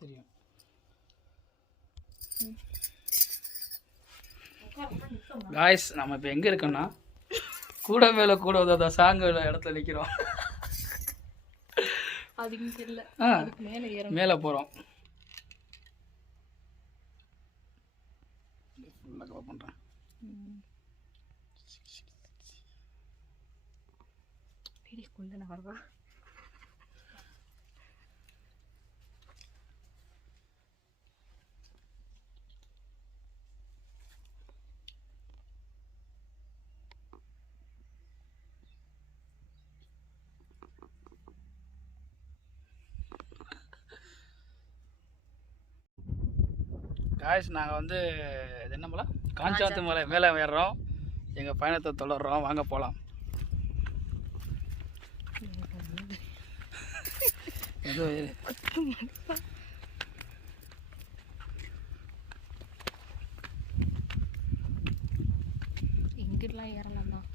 தெரியும். காய்ஸ் நம்ம இப்போ எங்கே இருக்கோம்னா கூட மேலே கூட உதவ சாங்க இடத்துல நிற்கிறோம். மேலே போகிறோம். பண்ணுறேன் காய்ஸ் நாங்கள் வந்து இது என்ன மலை, காஞ்சாத்து மலை மேலே ஏறுறோம். எங்கள் பயணத்தை தொடர்றோம். வாங்க போகலாம். ஏதோ இங்கிட்டலாம் ஏறலாம் தான்.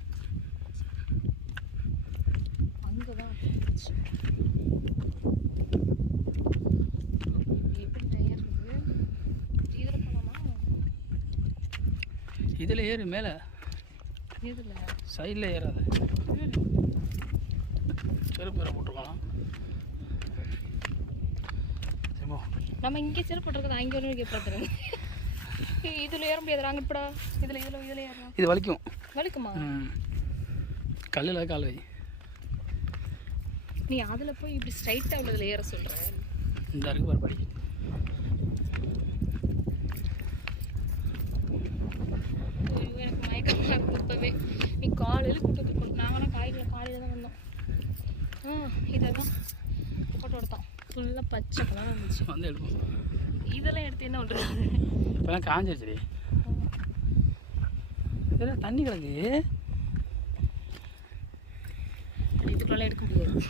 அங்கே தான் இதில் ஏறு மேலே, சைடில் ஏறாது. செருப்பு வேற போட்டுருக்கலாம். நம்ம இங்கே செருப்பு போட்டுருக்கோம். அங்கே ஒன்று கேட்பாத்துறேன். இதில் ஏற முடியாது. அங்கே இப்படா இதில் ஏறலாம். இது வலிக்கும். வலிக்குமா? கல்லில் கால் வை. நீ அதில் போய் இப்படி ஸ்ட்ரைட்டாக உள்ளதில் ஏற சொல்கிற. இந்த இருக்கு பாரு படி. எனக்கு மயக்கமாக இருக்கும் இப்போவே. நீ காலையில் கூட்டத்துக்கு நாங்களாம் காலையில் தான் வந்தோம். இதெல்லாம் போட்டோ எடுத்தோம். ஃபுல்லாக பச்சை கலர் இருந்துச்சு. வந்து எடுப்போம். இதெல்லாம் எடுத்து என்ன பண்ணுறது? இப்போலாம் காஞ்சிருச்சு. இதெல்லாம் தண்ணி கிடக்கு. இதுக்குள்ளே எடுக்க முடியாது.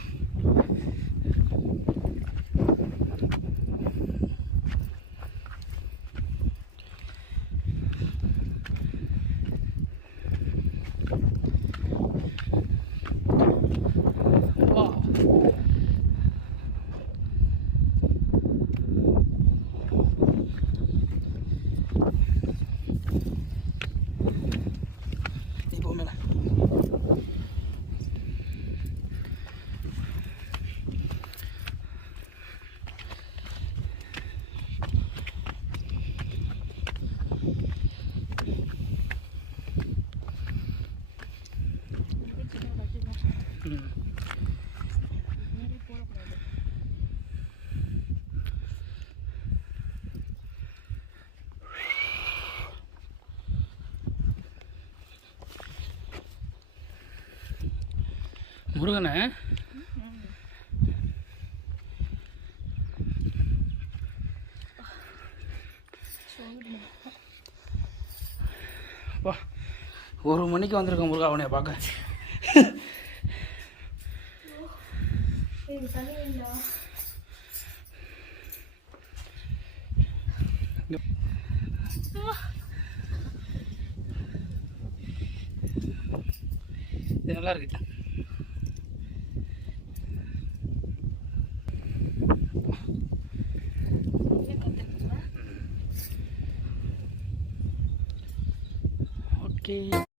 முருகனை ஒரு மணிக்கு வந்திருக்கோம் முருகா அவனைய பார்க்க. இது நல்லா இருக்கு. Okay.